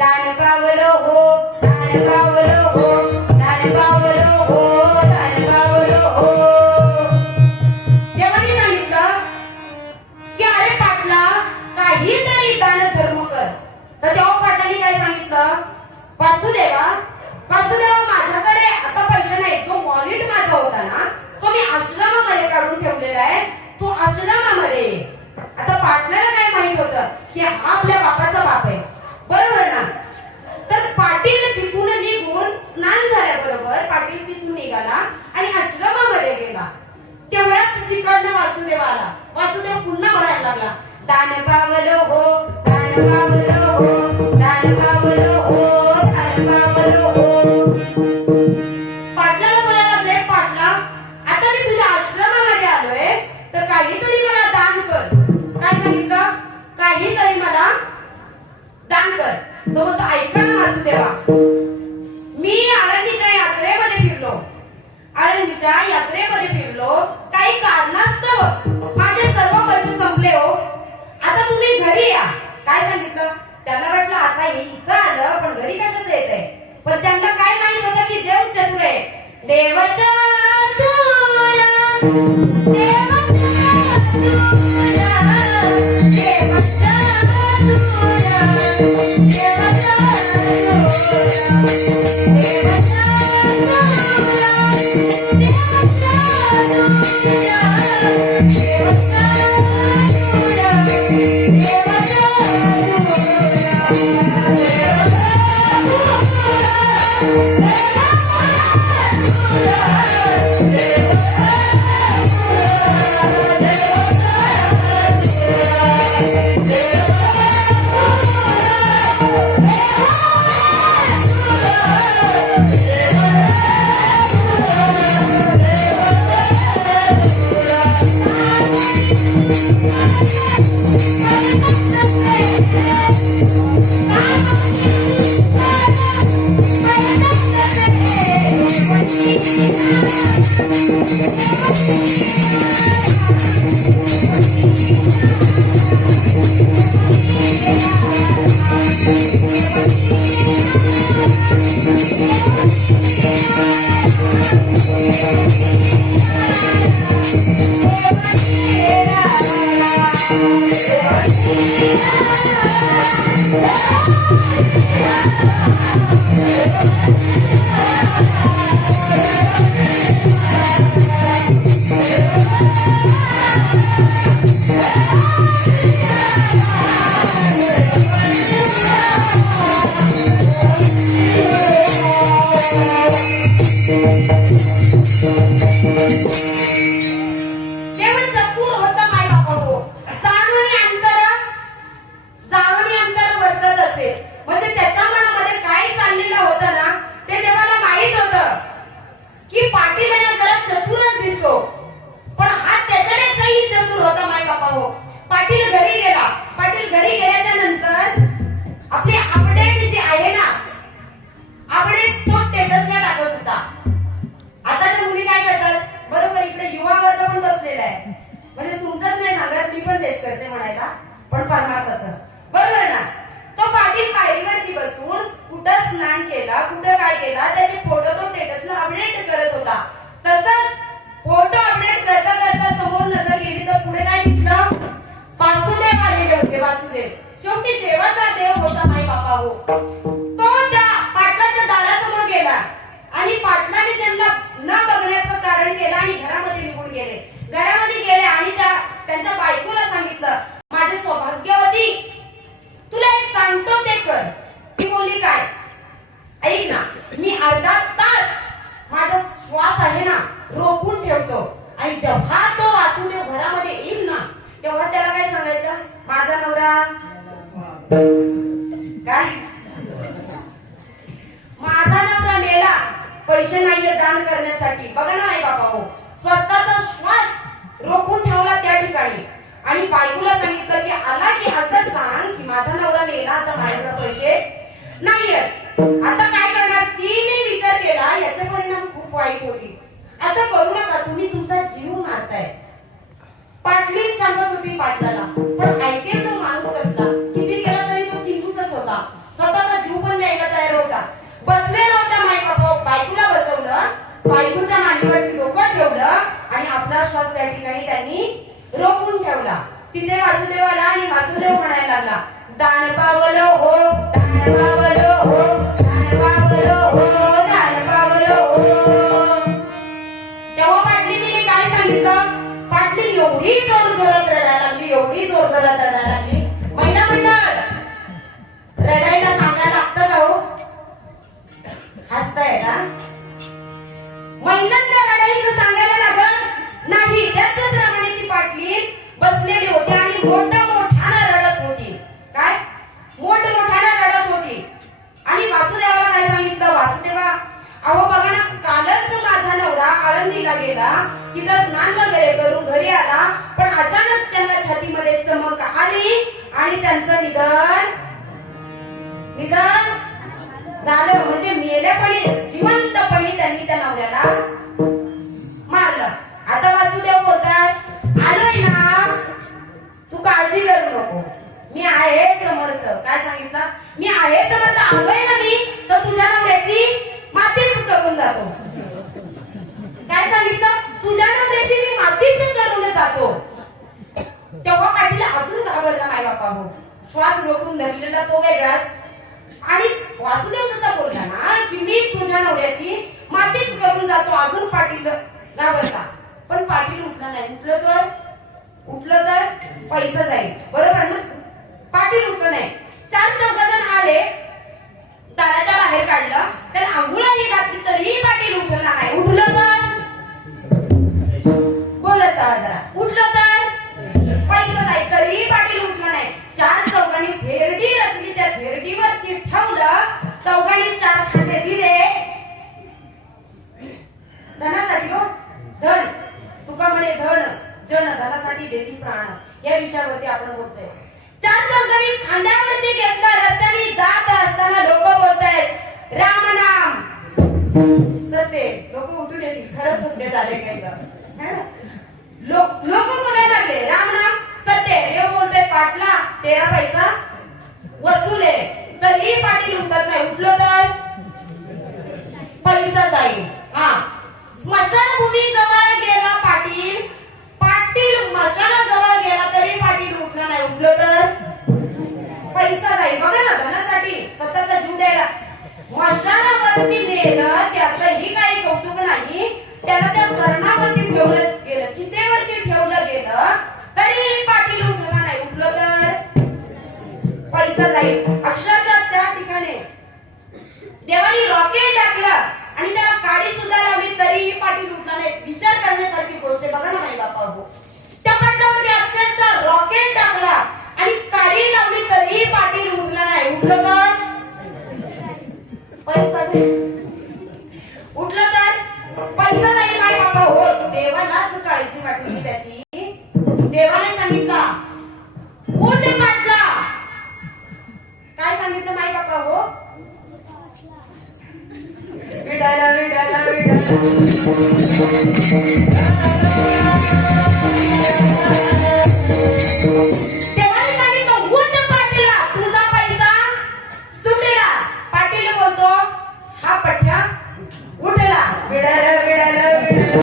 दान पावलो हो, दान पावलो हो, दान पावलो हो, दान पावलो हो. देवाने सांगितलं की अरे पाटला काहीतरी दान धर्म कर. तर तेव्हा पाटलांनी काय सांगितलं, वासुदेवा वासुदेवा माझ्याकडे आता पैसे नाही, जो वॉलेट माझा होता ना तो मी आश्रमामध्ये काढून ठेवलेला आहे, तो आश्रमामध्ये. आता पाटलाला काय माहित होतं की हा आपल्या बापाचा बाप आहे, बरोबर ना. तर पाटील तिथून निघून स्नान झाल्याबरोबर पाटील तिथून निघाला आणि आश्रमामध्ये गेला. तेवढ्याच तिकडनं वासुदेव आला. वासुदेव पुन्हा म्हणायला लागला, दान पावलो हो, दान पावलो हो, दान पावलो हो, दान पावलो हो. पाटलाला बोलायला लागले, पाटला आता मी तुझ्या आश्रमामध्ये आलोय तर काहीतरी मला दान कर. काय सांगितलं, काहीतरी मला दान कर. तो म्हणतो ऐका ना वासुदेवा, मी आळंदीच्या यात्रेमध्ये फिरलो, आळंदीच्या यात्रेमध्ये फिरलो, काही कारणास्तव माझे सर्व पैसे संपले हो. आता तुम्ही घरी या. काय सांगितलं, त्यांना वाटलं आता हे इथं आलं पण घरी कशाचं येत आहे. पण त्यांना काय माहित होतं की देव चतुर आहे. देवाच्या तुला, देवाच्या तुला, देवाच्या तुला, देवाच्या शेवटी देवाचा देव होता माई बापा हो. तो त्या पाटलाच्या दारासमोर गेला आणि पाटलाने त्यांना न बघण्याचं कारण केलं आणि घरामध्ये निघून गेले. घरामध्ये गेले आणि त्यांच्या बायकोला सांगितलं, माझे सौभाग्यवती तुला एक सांगतो ते कर. ती बोलली काय, ऐक ना, मी अर्धा तास माझा श्वास आहे ना रोखून ठेवतो आणि जेव्हा तो वासुदेव घरामध्ये येईल ना तेव्हा त्याला काय सांगायचं, माझा नवरा काय, माझा नवरा मेला, पैसे नाहीये दान करण्यासाठी. बघा ना आई बाबा हो, स्वतःचा श्वास रोखून ठेवला त्या ठिकाणी आणि बायकोला सांगितलं की आला की असं सांग की माझा नवरा मेला, आता माझ्याकडे पैसे नाहीयेत, आता काय करणार. तिने विचार केला याचे परिणाम खूप वाईट होतील, असं करू नका, तुम्ही तुमचा जीव मारताय. पाटली सांगत होती पाटलाला, पण ऐकेल तो माणूस कसला, किती केला तरी तो चिंतूसच होता, स्वतःचा जीव दान पावलो हो, दान पावलो हो, दान पावलो हो, दान पावलो हो. तेव्हा पाटलीने काय सांगितलं? पाटली एवढी जोर जोरात रडायला लागली, एवढी जोर जोरात रडायला लागली. महिला मंडळ रडायला सांगायला लागतं का हो? हसताय का? महिलांच्या रडाईचं सांगायला लागत नाही. त्याचप्रमाणे ती पाटली बसलेली होती आणि मोठ्यानं रडत होती. काय? मोठ्यानं रडत होती. आणि वासुदेवाला काय सांगितलं? वासुदेवा, अहो बघा ना, कालच माझा नवरा आळंदीला गेला, तिथं स्नान वगैरे करून घरी आला, पण अचानक त्यांना छातीमध्ये चमक आली आणि त्यांचं निधन झालं. म्हणजे मेल्यापणी, जिवंतपणी त्यांनी त्या नवऱ्याला मारलं. आता वासुदेव बोलतात, आलोय ना, तू काळजी करू नको, मी आहे समर्थ. काय सांगितलं? मी आहे समर्थ, आलोय ना मी, तर तुझ्या नवऱ्याची मातीच करून जातो. काय सांगितलं? तुझ्या नवऱ्याची मी मातीच करून जातो. तेव्हा पाटील अजून घाबरला माय बापा हो. श्वास रोखून धरलेला तो वेगळाच. आणि वासुदेव जसा बोलला ना की मी तुझ्या नवऱ्याची मातीच करून जातो, अजून पाटील घाबरला. पण पाटील उठला नाही. उठलं तर पैसा जाईल, बरोबर ना? पाटील उठलं नाही. 4 चौघजण आले, दाराच्या बाहेर काढलं, त्याला आंघोळही घातली तरी पाटील उठला नाही. उठलं तर बोलत जरा, उठलं तर पैसा जाईल, तरी पाटील उठला नाही. 4 चौघांनी थेरडी रचली, त्या थेरडीवरती ठेवलं. चौघांनी 4 खांदे दिले धनासाठी. हो, धन तुका म्हणे, धन जन धनासाठी देती प्राण, या विषयावरती आपण बोलतोय. 4 चौघांनी खांद्यावरती घेतलं. रस्त्याने जात असताना लोक बोलतायत राम नाम सत्य. लोक उठून येतील, खरंच सत्य झाले काय का? लोक बोलायला लागले राम नाम सत्य. हे बोलतोय पाटला 13 पैसा वसूल आहे, तरी पाटील उठत नाही. उठलं तर पैसा जाईल. हा, स्मशानभूमी जवळ गेला पाटील, स्मशानाजवळ गेला तरी पाटील उठला नाही. उठलं तर पैसा जाईल. बघा ना, धनासाठी स्वतःचा जीव द्यायला स्मशानावरती नेलं, त्याचंही काही कौतुक नाही. त्याला त्या सरणावरती ठेवलं गेलं, चितेवरती ठेवलं गेलं, तरी पाटील उठला नाही. उठलं तर पैसा जाईल. अक्षरशः त्या ठिकाणी देवानी रॉकेट टाकलं आणि त्याला काडी सुद्धा लावली, तरीही पाटील उठला नाही. विचार करण्यासारखी गोष्ट आहे. बघा ना माई बापा हो, त्या पाटलावरती अक्षरशः रॉकेट टाकला आणि काडी लावली, तरीही पाटील उठला नाही. उठलं तर पैसा उठलं तर पैसा जाईल. माय बापा हो, देवालाच काळजी वाटली त्याची. देवाने सांगितलं उठ पाटला. काय सांगितलं माय बापा हो? विडाला विडाला विडाला